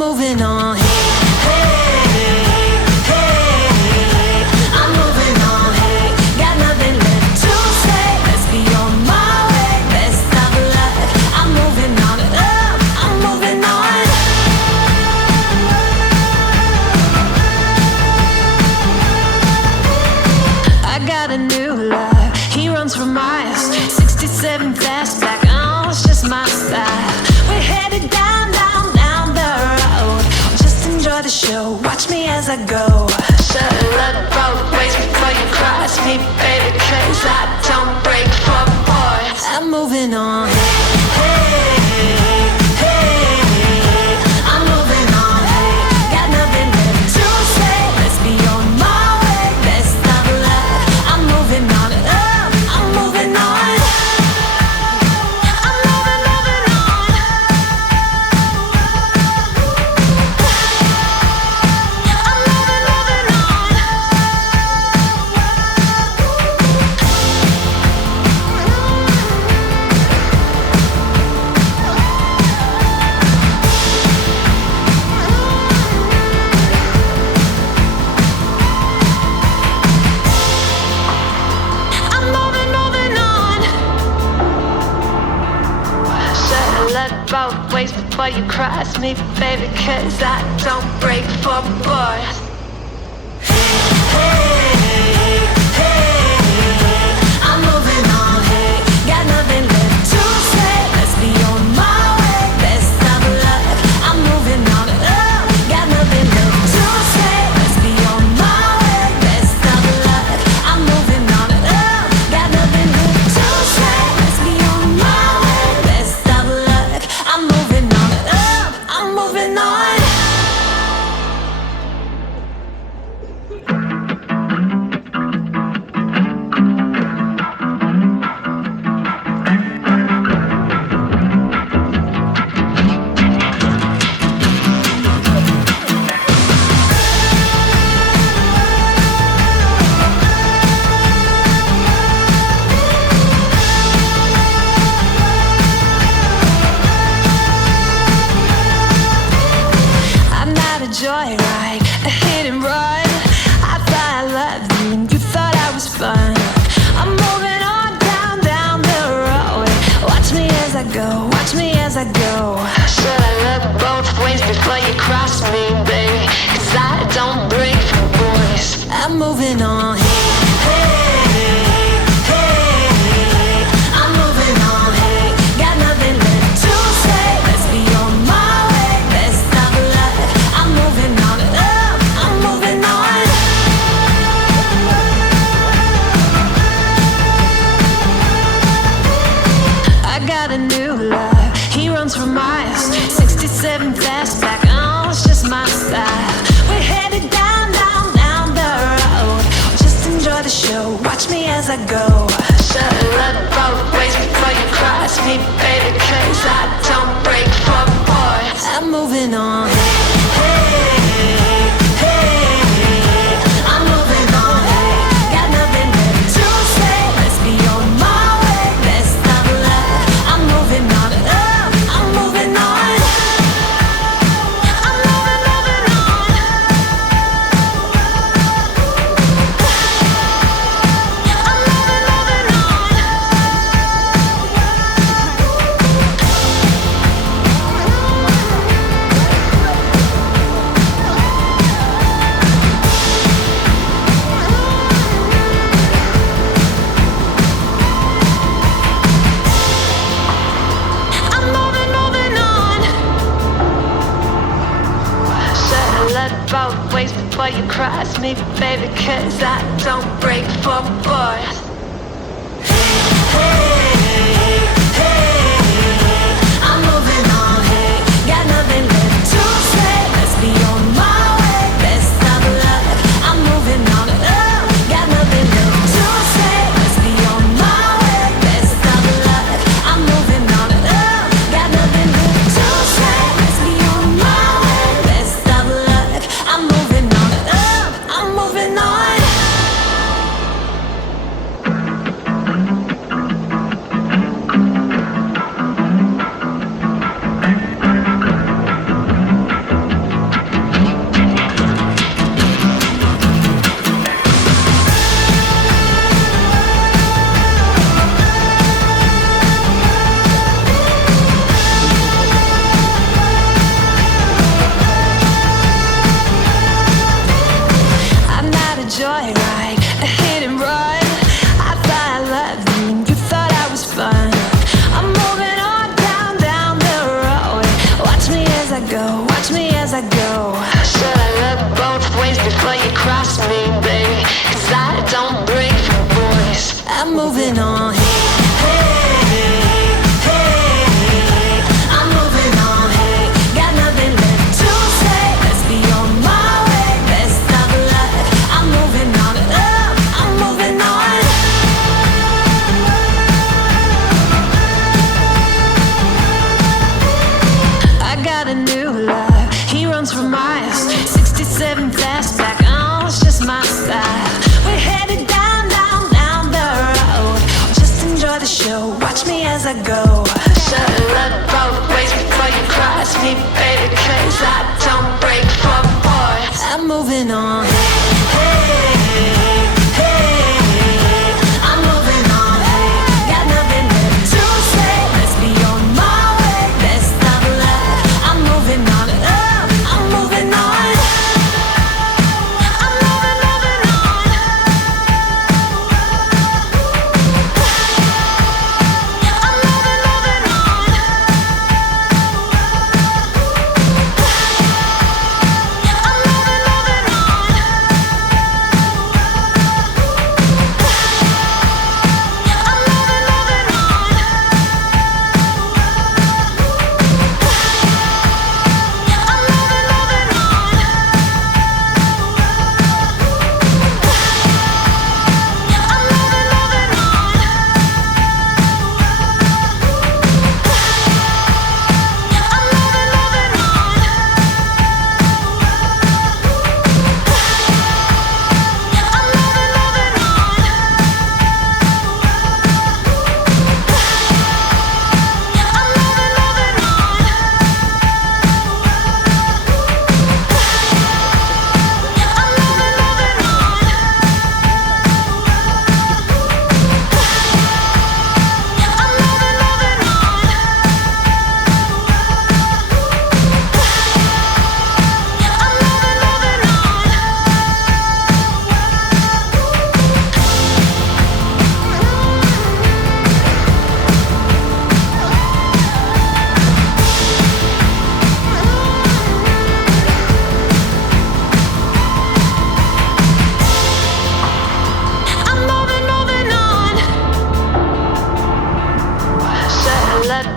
I'm moving on. Hey, hey, hey, I'm moving on. Hey, got nothing left to say. Let's be on my way. Best of luck. I'm moving on. I'm moving on. I got a new life. He runs for miles. 67 fast back. Oh, it's just my style. We're headed down, down, down the road. Just enjoy the show. Watch me as I go. Should've looked both ways before you cross me, baby, 'cause I don't break for boys. I'm moving on. Hey, hey, I'm moving on. Hey, got nothing left to say. Let's be on my way. Best of luck. I'm moving on. I'm moving on. I'm moving, moving on. I'm moving, moving on. I'm moving, moving on. Should've looked both ways before you cross me, baby, 'cause I don't break for boys. Hey, hey, I'm moving on. Hey, got nothing left to say. Let's be on my way. Best of luck. I'm moving on. Got nothing left to say. Let's be on my way. Best of luck. I'm moving on. Got nothing left to say. Let's be on my way. Best of luck. I'm moving on. I'm moving on. I'm not a joyride, a hit and run. I thought I loved you and you thought I was fun. I'm moving on down, down the road. Watch me as I go, watch me as I go. Should I look both ways before you cross me, baby? 'Cause I don't break for boys. I'm moving on. Hey, hey, I'm moving on. Hey, got nothing left to say. Let's be on my way. Best of luck. I'm moving on. I'm moving on. I got a new life. He runs for miles. 67 fast back. Oh, it's just my style. We're headed down, down, down the road. Just enjoy the show. Watch me as I go. Should've looked both ways before you cross me, baby, 'cause I don't break for boys. I'm moving on. Hey, hey, I'm moving on. Hey, got nothing left to say. Let's be on my way. Best of luck. I'm moving on. I'm moving on. I'm moving, moving on. I'm moving, moving on. I'm moving, moving on. Should've looked both ways before you cross me, baby, 'cause I don't break for boys. Hey, hey, I'm moving on. Hey, got nothing left to say. Let's be on my way. Best of luck. I'm moving on. Got nothing left to say. Let's be on my way. Best of luck. I'm moving on. Got nothing left to say. Let's be on my way. Best of luck. I'm moving on. I'm moving on. as I go, watch me as I go. Should I look both ways before you cross me, baby? 'Cause I don't break for boys. I'm moving on. I go. Should've looked both ways before you cross me, baby, 'cause I don't break for boys. I'm moving on. I'm moving on. Got nothing left to say. Let's be on my way. Best of luck. I'm moving on. I'm moving on. I'm moving on.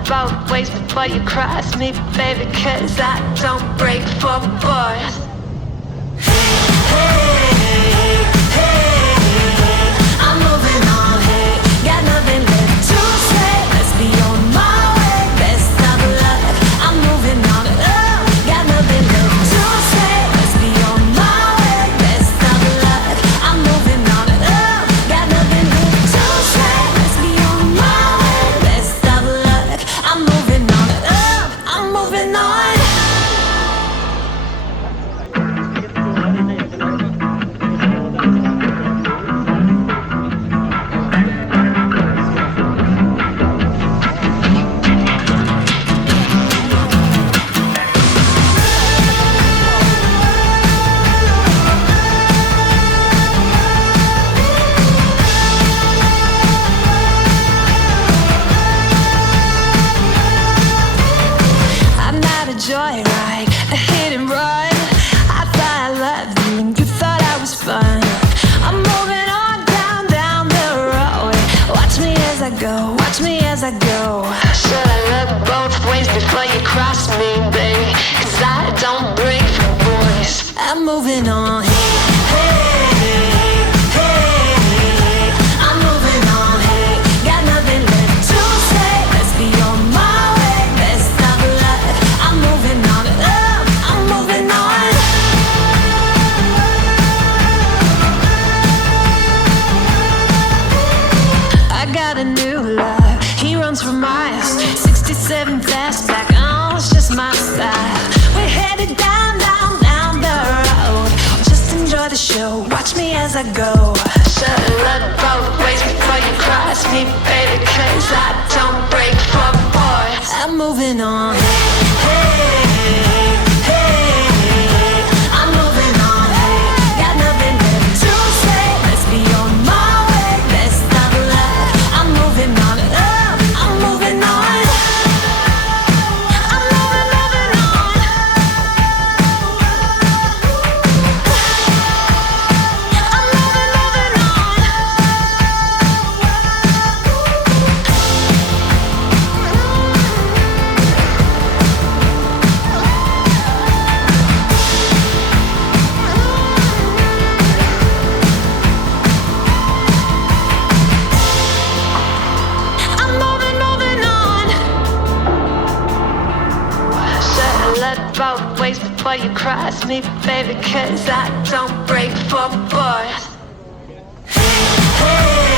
Both ways before you cross me, baby, 'cause I don't break for boys. I'm moving on, got nothing left to say. Let's be on my way, best of luck. I'm moving on, got nothing left to say. Let's be on my way, best of luck. I'm moving on, got nothing left to say. Let's be on my way, best of luck. I'm moving on, I'm moving on. Joyride, a hit and run. I thought I loved you and you thought I was fun. I'm moving on down the road. Watch me as I go, watch me as I go. Should I look both ways before you cross me, baby? 'Cause I don't break for boys. I'm moving on. I'm moving on. Got nothing left to say. Let's be on my way. Best of luck. I'm moving on. I'm moving on. I got a new love. He runs for miles. 67 fastback. Oh, it's just my style. We're headed down the road. Just enjoy the show. Watch me as I go. Should've looked both ways before you cross me, baby, 'cause I don't break for boys. I'm moving on. I'm moving on. Got nothing left to say. Let's be on my way. Best of luck. I'm moving on. I'm moving on. I'm moving on. ways before you cross me, baby, cause I don't break for boys. Hey, hey.